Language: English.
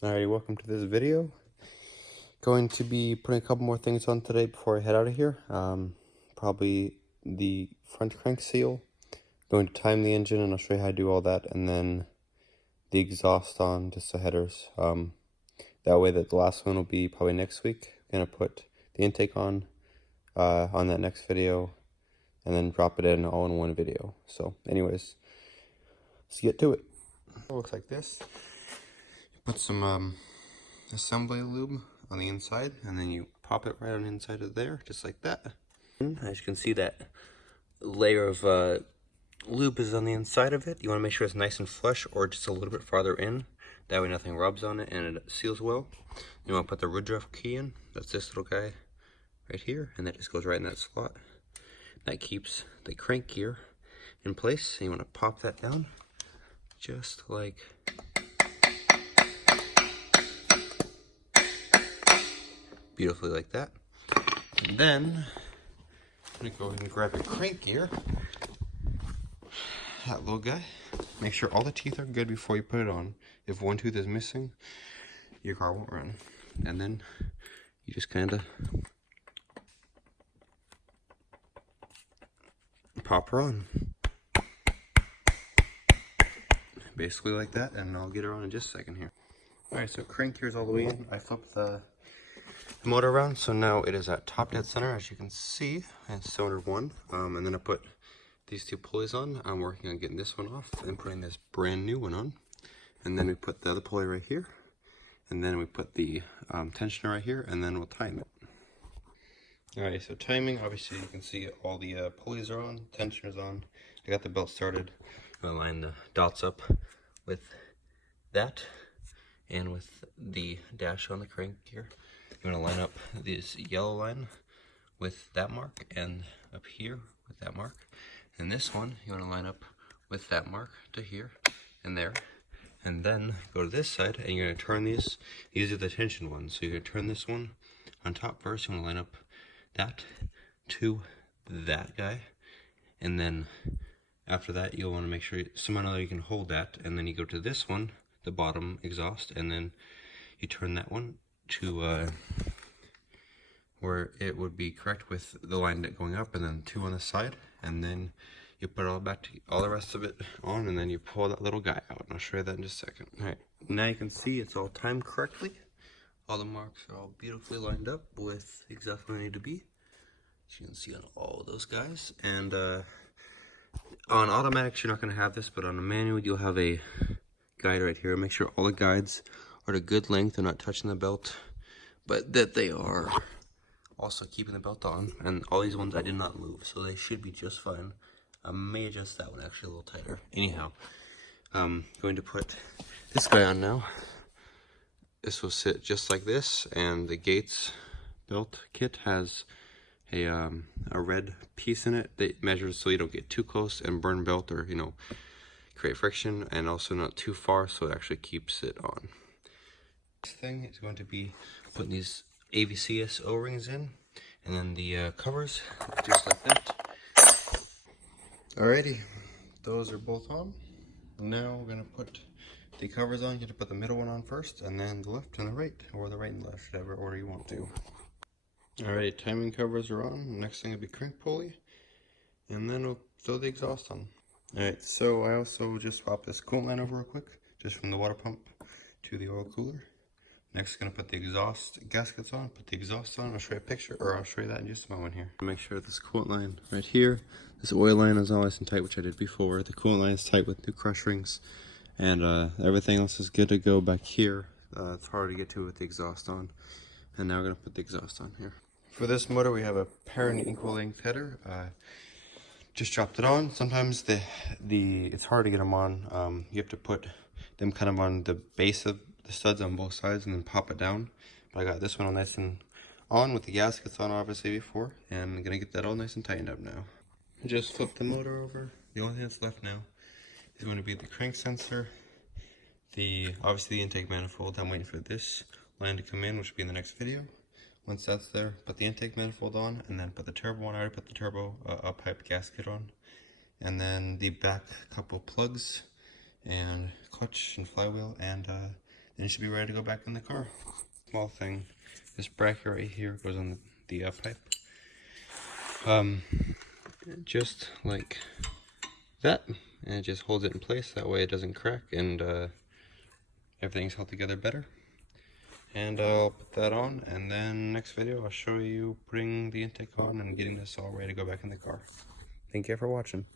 Alrighty, welcome to this video. Going to be putting a couple more things on today before I head out of here. Probably the front crank seal, going to time the engine, and I'll show you how to do all that, and then the exhaust on, just the headers. That way that the last one will be probably next week. I'm gonna put the intake on that next video, and then drop it in all in one video. So anyways, let's get to it. It looks like this. Put some assembly lube on the inside, and then you pop it right on the inside of there, just like that. As you can see, that layer of lube is on the inside of it. You want to make sure it's nice and flush, or just a little bit farther in. That way nothing rubs on it and it seals well. You want to put the Woodruff key in. That's this little guy right here, and that just goes right in that slot. That keeps the crank gear in place. So you want to pop that down, just like beautifully like that. And then I'm gonna go ahead and grab your crank gear, that little guy. Make sure all the teeth are good before you put it on. If one tooth is missing, your car won't run. And then you just kind of pop her on, basically like that. And I'll get her on in just a second here. All right, so crank gear's all the way in. I flipped the motor around, so now it is at top dead center, as you can see, and cylinder 1. And then I put these two pulleys on. I'm working on getting this one off and putting this brand new one on. And then we put the other pulley right here, and then we put the tensioner right here, and then we'll time it. Alright, so timing, obviously you can see all the pulleys are on, tensioner's on. I got the belt started. I'm gonna line the dots up with that and with the dash on the crank gear. You want to line up this yellow line with that mark, and up here with that mark. And this one, you want to line up with that mark to here and there. And then go to this side, and you're going to turn these. These are the tension ones. So you're going to turn this one on top first. You want to line up that to that guy. And then after that, you'll want to make sure somehow you can hold that. And then you go to this one, the bottom exhaust, and then you turn that one to where it would be correct with the line going up, and then two on the side, and then you put it all back to all the rest of it on, and then you pull that little guy out, and I'll show you that in just a second. All right, now you can see it's all timed correctly. All the marks are all beautifully lined up with exactly where they need to be, as you can see on all those guys. And on automatics you're not going to have this, but on a manual you'll have a guide right here. Make sure all the guides are at a good length, they're not touching the belt, but that they are also keeping the belt on. And all these ones I did not move, so they should be just fine. I may adjust that one actually a little tighter. Anyhow, going to put this guy on now. This will sit just like this, and the Gates belt kit has a red piece in it that measures so you don't get too close and burn belt, or create friction, and also not too far, so it actually keeps it on. This thing is going to be putting these AVCS O-rings in, and then the covers, just like that. Alrighty, those are both on. Now we're going to put the covers on. You have to put the middle one on first, and then the left and the right, or the right and left, whatever order you want to. Alright, timing covers are on. Next thing will be crank pulley, and then we'll throw the exhaust on. Alright, so I also just swapped this coolant line over real quick, just from the water pump to the oil cooler. Next, gonna put the exhaust gaskets on, put the exhaust on. I'll show you a picture, or I'll show you that in just a moment here. Make sure this coolant line right here, this oil line is all nice and tight, which I did before. The coolant line is tight with new crush rings, and everything else is good to go back here. It's hard to get to with the exhaust on. And now we're gonna put the exhaust on here. For this motor, we have a Perrin equal length header. Just dropped it on. Sometimes it's hard to get them on. You have to put them kind of on the base of the studs on both sides and then pop it down. But I got this one all nice and on with the gaskets on obviously before, and I'm gonna get that all nice and tightened up now. Just flip the motor over. The only thing that's left now is going to be the crank sensor, obviously the intake manifold. I'm waiting for this line to come in, which will be in the next video. Once that's there, put the intake manifold on, and then put the turbo on. I already put the turbo up-pipe gasket on, and then the back couple plugs and clutch and flywheel and and it should be ready to go back in the car. Small thing, this bracket right here goes on the pipe. Just like that, and it just holds it in place. That way it doesn't crack, and everything's held together better. And I'll put that on, and then next video I'll show you putting the intake on and getting this all ready to go back in the car. Thank you for watching.